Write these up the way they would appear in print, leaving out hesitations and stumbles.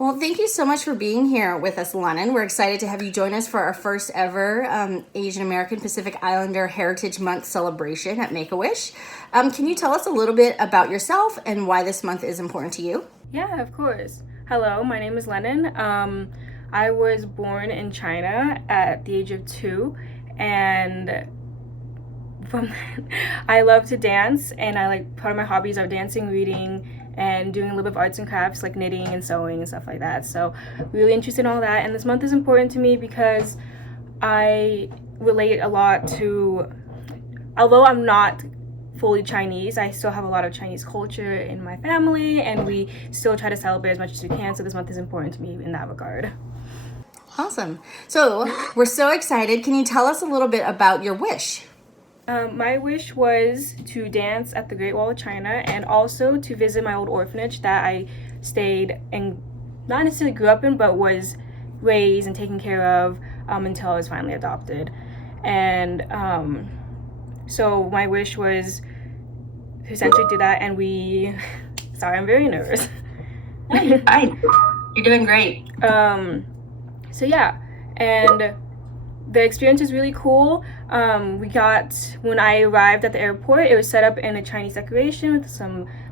Well, thank you so much for being here with us, Lennon. We're excited to have you join us for our first ever Asian American Pacific Islander Heritage Month celebration at Make-A-Wish. Can you tell us a little bit about yourself and why this month is important to you? Yeah, of course. Hello, my name is Lennon. I was born in China at the age of 2, and from I love to dance, and I like part of my hobbies are dancing, reading, and doing a little bit of arts and crafts like knitting and sewing and stuff like that. So really interested in all that, and this month is important to me because I relate a lot to, although I'm not fully Chinese, I still have a lot of Chinese culture in my family, and we still try to celebrate as much as we can. So this month is important to me in that regard. Awesome. So we're so excited. Can you tell us a little bit about your wish? My wish was to dance at the Great Wall of China and also to visit my old orphanage that I stayed and not necessarily grew up in, but was raised and taken care of until I was finally adopted. And so my wish was to essentially do that, and sorry, I'm very nervous. No, you're fine. You're doing great. So yeah, and the experience is really cool. When I arrived at the airport, it was set up in a Chinese decoration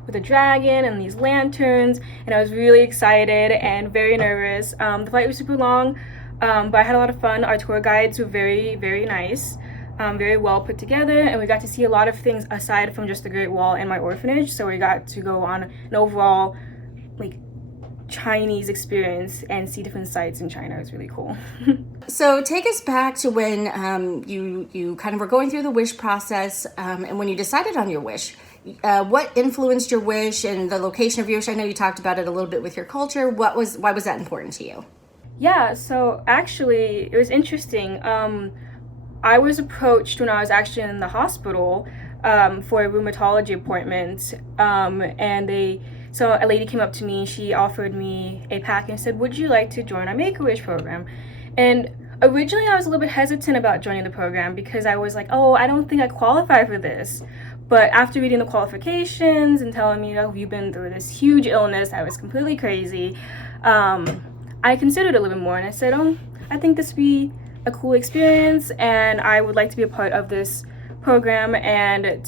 with a dragon and these lanterns, and I was really excited and very nervous. The flight was super long, but I had a lot of fun. Our tour guides were very, very nice, very well put together, and we got to see a lot of things aside from just the Great Wall and my orphanage. So we got to go on an overall Chinese experience and see different sites in China. It was really cool. So take us back to when you kind of were going through the wish process, and when you decided on your wish. What influenced your wish and the location of your wish? I know you talked about it a little bit with your culture. Why was that important to you? Yeah, so actually it was interesting. I was approached when I was actually in the hospital for a rheumatology appointment, so a lady came up to me, she offered me a pack and said, would you like to join our Make-A-Wish program? And originally I was a little bit hesitant about joining the program because I was like, oh, I don't think I qualify for this. But after reading the qualifications and telling me, oh, you've been through this huge illness that was completely crazy, I considered it a little bit more, and I said, oh, I think this would be a cool experience, and I would like to be a part of this program and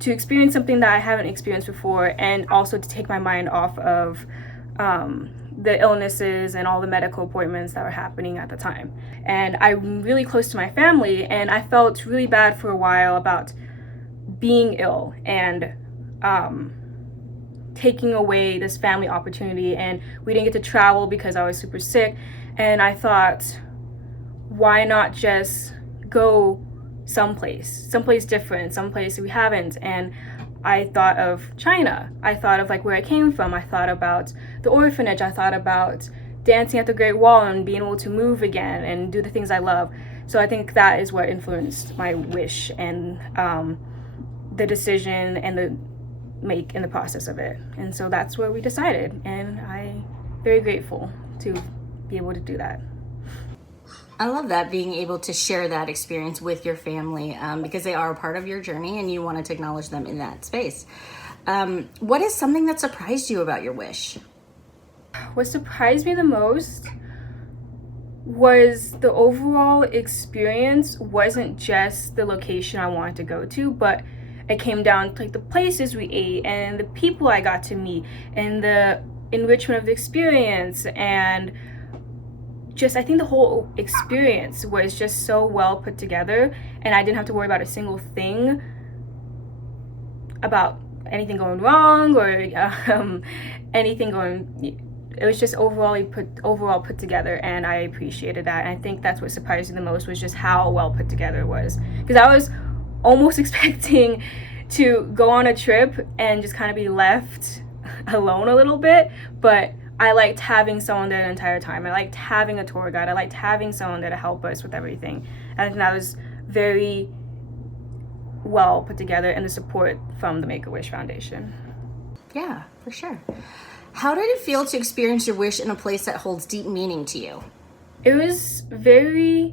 to experience something that I haven't experienced before, and also to take my mind off of the illnesses and all the medical appointments that were happening at the time. And I'm really close to my family, and I felt really bad for a while about being ill and taking away this family opportunity, and we didn't get to travel because I was super sick. And I thought, why not just go someplace different, someplace we haven't? And I thought of China. I thought of where I came from. I thought about the orphanage. I thought about dancing at the Great Wall and being able to move again and do the things I love. So I think that is what influenced my wish and the decision and the process of it. And so that's where we decided, and I'm very grateful to be able to do that. I love that, being able to share that experience with your family, because they are a part of your journey and you wanted to acknowledge them in that space. What is something that surprised you about your wish? What surprised me the most was the overall experience wasn't just the location I wanted to go to, but it came down to the places we ate and the people I got to meet and the enrichment of the experience, and I think the whole experience was just so well put together, and I didn't have to worry about a single thing about anything going wrong or anything going. It was just overall put together, and I appreciated that. And I think that's what surprised me the most, was just how well put together it was, because I was almost expecting to go on a trip and just kind of be left alone a little bit, but I liked having someone there the entire time. I liked having a tour guide. I liked having someone there to help us with everything. And I think that was very well put together, and the support from the Make-A-Wish Foundation. Yeah, for sure. How did it feel to experience your wish in a place that holds deep meaning to you? It was very,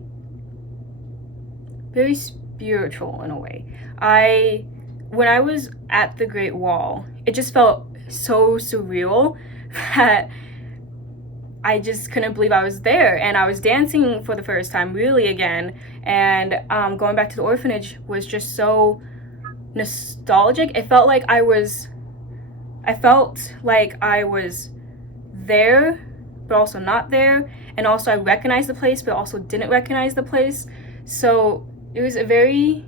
very spiritual in a way. When I was at the Great Wall, it just felt so surreal that I just couldn't believe I was there, and I was dancing for the first time really again, and going back to the orphanage was just so nostalgic. I felt like I was there but also not there, and also I recognized the place but also didn't recognize the place. So it was a very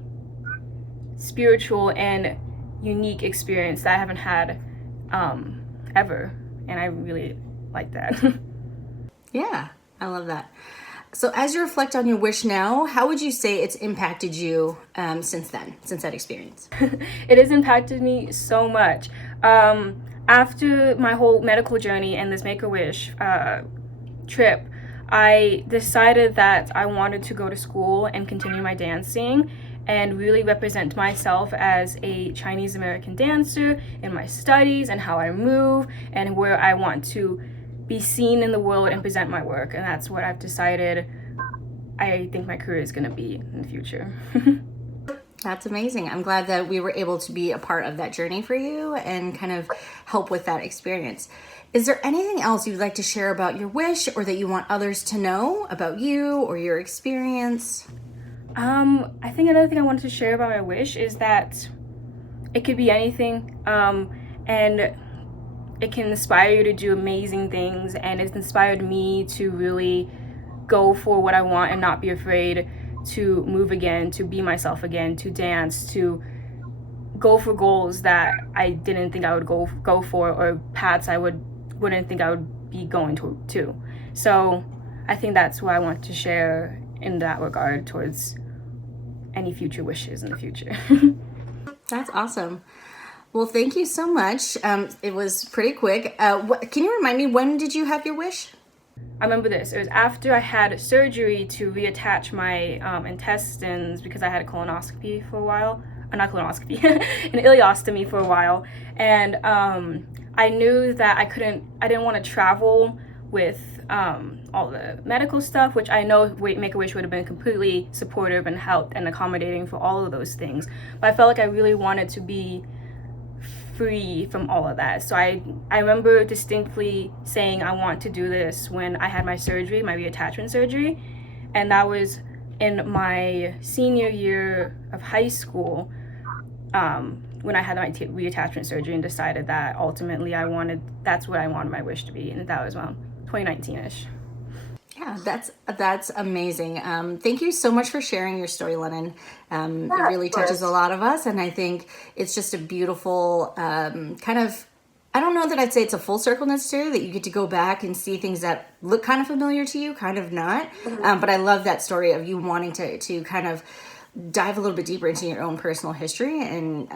spiritual and unique experience that I haven't had ever, and I really like that. Yeah, I love that. So, as you reflect on your wish now, how would you say it's impacted you since then, since that experience? It has impacted me so much. After my whole medical journey and this Make-A-Wish trip, I decided that I wanted to go to school and continue my dancing and really represent myself as a Chinese American dancer in my studies and how I move and where I want to be seen in the world and present my work. And that's what I've decided I think my career is going to be in the future. That's amazing. I'm glad that we were able to be a part of that journey for you and kind of help with that experience. Is there anything else you'd like to share about your wish or that you want others to know about you or your experience? I think another thing I wanted to share about my wish is that it could be anything, and it can inspire you to do amazing things, and it's inspired me to really go for what I want and not be afraid to move again, to be myself again, to dance, to go for goals that I didn't think I would go for, or paths I wouldn't think I would be going to. So I think that's what I want to share in that regard towards any future wishes in the future. That's awesome. Well, thank you so much. It was pretty quick. Can you remind me, when did you have your wish? I remember this. It was after I had surgery to reattach my intestines because I had a colonoscopy for a while. Not colonoscopy, an ileostomy for a while. And I knew that I didn't want to travel with all the medical stuff, which I know Make-A-Wish would have been completely supportive and helped and accommodating for all of those things. But I felt like I really wanted to be free from all of that. So I remember distinctly saying I want to do this when I had my surgery, my reattachment surgery, and that was in my senior year of high school, when I had my reattachment surgery and decided that ultimately that's what I wanted my wish to be, and that was around 2019-ish. Yeah, that's amazing. Thank you so much for sharing your story, Lennon. It really touches a lot of us, and I think it's just a beautiful kind of, I don't know that I'd say it's a full circle necessarily, that you get to go back and see things that look kind of familiar to you, kind of not. But I love that story of you wanting to kind of dive a little bit deeper into your own personal history, and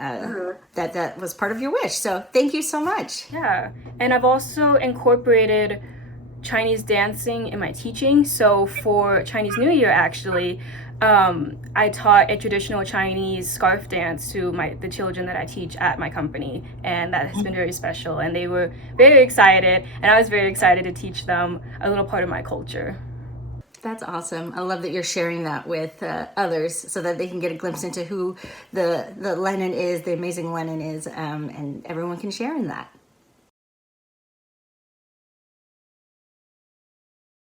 that was part of your wish. So thank you so much. Yeah, and I've also incorporated Chinese dancing in my teaching. So for Chinese New Year, actually, I taught a traditional Chinese scarf dance to the children that I teach at my company, and that has been very special, and they were very excited, and I was very excited to teach them a little part of my culture. That's awesome. I love that you're sharing that with others so that they can get a glimpse into who the Lennon is, the amazing Lennon is, and everyone can share in that.